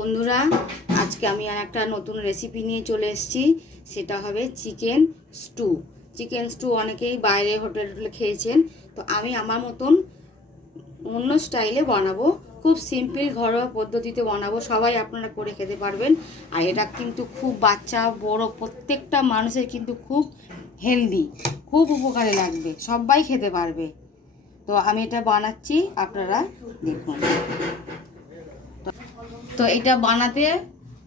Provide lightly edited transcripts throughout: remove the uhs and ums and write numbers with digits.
বন্ধুরা, আজকে আমি আর একটা নতুন রেসিপি নিয়ে চলে এসেছি। সেটা হবে চিকেন স্টু। চিকেন স্টু অনেকেই বাইরে হোটেলে খেয়েছেন, তো আমি আমার মতন অন্য স্টাইলে বানাবো। খুব সিম্পল ঘরোয়া পদ্ধতিতে বানাবো, সবাই আপনারা করে খেতে পারবেন। আর এটা কিন্তু খুব বাচ্চা বড় প্রত্যেকটা মানুষের কিন্তু খুব হেলদি, খুব উপকারে লাগবে, সবাই খেতে পারবে। তো আমি এটা বানাচ্ছি, আপনারা দেখুন। তো এটা বানাতে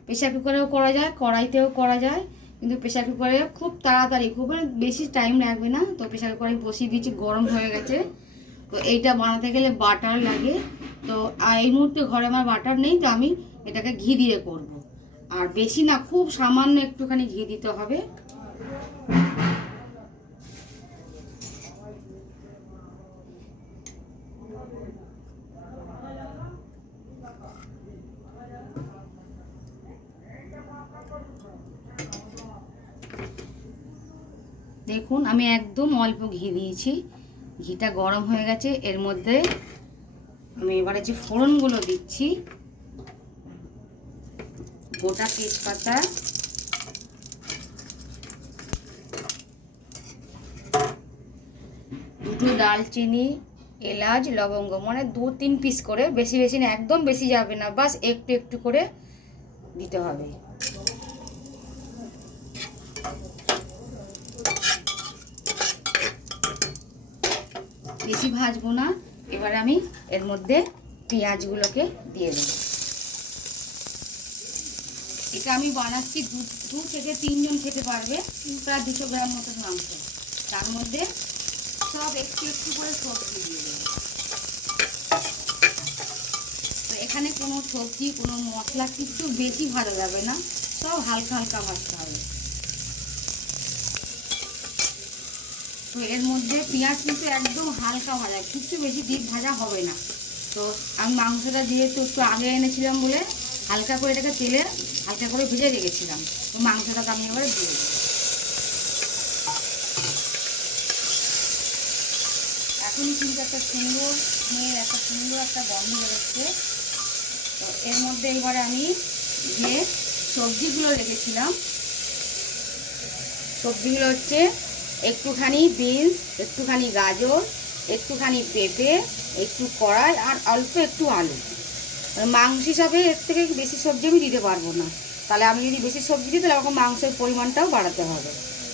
প্রেশার কুকারেও করা যায়, কড়াইতেও করা যায়, কিন্তু প্রেশার কুকারে খুব তাড়াতাড়ি, খুব বেশি টাইম লাগবে না। তো প্রেশার কুকারে বসিয়ে দিয়েছি, গরম হয়ে গেছে। তো এইটা বানাতে গেলে বাটার লাগে। তো এই মুহূর্তে ঘরে আমার বাটার নেই, তো আমি এটাকে ঘি দিয়ে করব। আর বেশি না, খুব সামান্য একটুখানি ঘি দিতে হবে। দেখুন, আমি একদম অল্প ঘি দিয়েছি। ঘিটা গরম হয়ে গেছে। এর মধ্যে আমি এবারে যে ফোড়নগুলো দিচ্ছি, গোটা তেজপাতা, দুটো দালচিনি, এলাচ, লবঙ্গ, মানে 2-3 পিস করে, বেশি বেশি না, একদম বেশি যাবে না, বাস একটু একটু করে দিতে হবে। বেশি ভাজবো না। এবার আমি এর মধ্যে পেঁয়াজগুলোকে দিয়ে দেবো। এটা আমি বানাচ্ছি 2 থেকে 3 জন খেতে পারবে, প্রায় 200 গ্রাম মতো মাংস। তার মধ্যে সব একটু একটু করে সবজি দিয়ে দেবো। তো এখানে কোনো সবজি, কোনো মশলা কিছু বেশি ভাজা যাবে না, সব হালকা হালকা ভাজতে হবে। তো এর মধ্যে পেঁয়াজ কিন্তু একদম হালকা ভাজা, কিছু বেশি ডিপ ভাজা হবে না। তো আমি মাংসটা যেহেতু একটু আগে এনেছিলাম বলে হালকা করে এটাকে তেলে হালকা করে ভেজে রেখেছিলাম। তো মাংসটাকে আমি এবার দিয়ে দেবো। এখনই কিন্তু একটা সুন্দর স্মেল, একটা সুন্দর একটা গন্ধ বেরোচ্ছে। তো এর মধ্যে এবারে আমি যে সবজিগুলো রেখেছিলাম, সবজিগুলো হচ্ছে একটুখানি বিনস, একটুখানি গাজর, একটুখানি পেঁপে, একটু কড়াই, আর অল্প একটু আলু। মাংস হিসাবে এর থেকে বেশি সবজি আমি দিতে পারবো না, তাহলে আমি যদি বেশি সবজি দিই তাহলে আমাকে মাংসের পরিমাণটাও বাড়াতে হবে।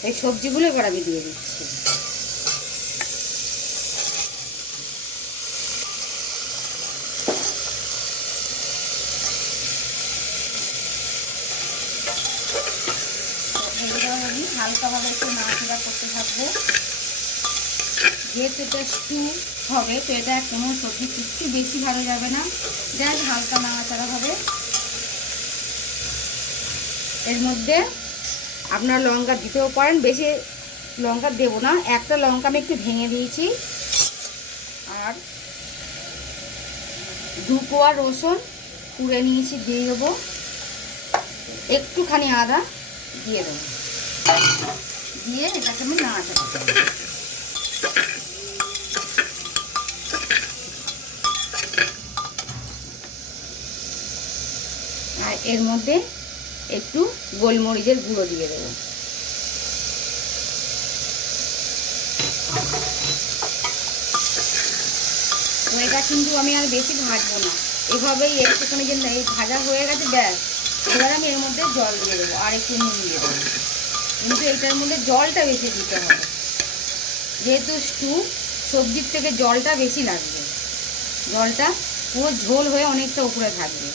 এই সবজিগুলো এবার আমি দিয়ে দিচ্ছি। এইবার আমি হালকাভাবে একটু নাড়াচাড়া করতে থাকবো। যেহেতু এটা স্টু হবে, তো এটা কোনো সবজি একটু বেশি ভালো যাবে না, জাস্ট হালকা নাড়াচাড়া হবে। এর মধ্যে আপনার লঙ্কা দিতেও পারেন, বেশি লঙ্কা দেবো না, একটা লঙ্কা আমি একটু ভেঙে দিয়েছি। আর 2 কোয়া রসুন কুড়ে নিয়েছি, দিয়ে দেবো। একটুখানি আদা দিয়ে দেবো, দিয়ে এটাকে আমি নাড়াচাড়া করবো। আর এর মধ্যে একটু গোলমরিচের গুঁড়ো দিয়ে দেবো। তো এটা কিন্তু আমি আর বেশি ভাজবো না, এভাবেই একটুখানি যে এই ভাজা হয়ে গেছে, ব্যাস। এবার আমি এর মধ্যে জল দিয়ে দেবো, আর একটু নুন দিয়ে দেবো। কিন্তু এটার মধ্যে জলটা বেশি দিতে হবে, যেহেতু স্টু, সবজির থেকে জলটা বেশি লাগবে। জলটা পুরো ঝোল হয়ে অনেকটা উপরে থাকবে।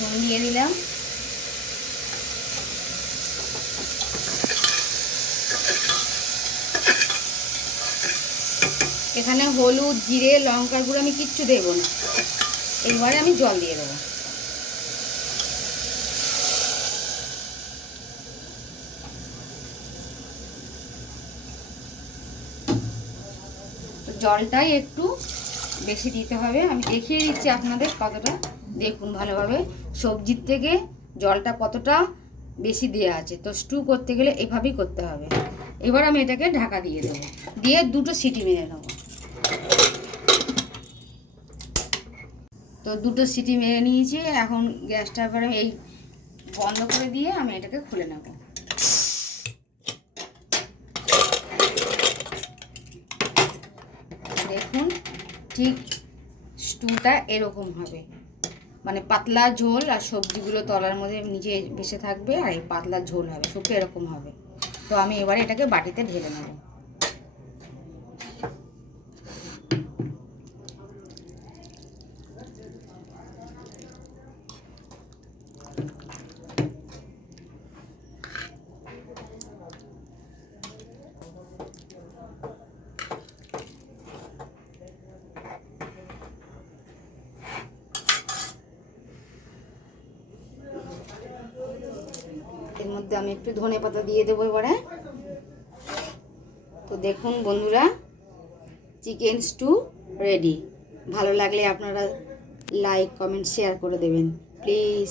নুন দিয়ে দিলাম। এখানে হলুদ, জিরে, লঙ্কার গুঁড়ো আমি কিচ্ছু দেবো না। এইবারে আমি জল দিয়ে দেবো। জলটাই একটু বেশি দিতে হবে। আমি দেখিয়ে দিচ্ছি আপনাদের কতটা, দেখুন ভালোভাবে সবজির থেকে জলটা কতটা বেশি দেওয়া আছে। তো স্টু করতে গেলে এভাবেই করতে হবে। এবার আমি এটাকে ঢাকা দিয়ে দেবো, দিয়ে 2টো সিটি মেরে নেবো। তো 2টো সিটি মেরে নিয়েছি। এখন গ্যাসটা এবার আমি এই বন্ধ করে দিয়ে আমি এটাকে খুলে নেব। দেখুন ঠিক স্টুটা এরকম হবে, মানে পাতলা ঝোল আর সবজিগুলো তলার মধ্যে নিচে ভেসে থাকবে আর এই পাতলা ঝোল হবে, স্যুপটা এরকম হবে। তো আমি এবারে এটাকে বাটিতে ঢেলে নেব। এর মধ্যে আমি একটু ধনেপাতা দিয়ে দেবো এবারে। তো দেখুন বন্ধুরা, চিকেন স্টু রেডি। ভালো লাগলে আপনারা লাইক, কমেন্ট, শেয়ার করে দেবেন প্লিজ।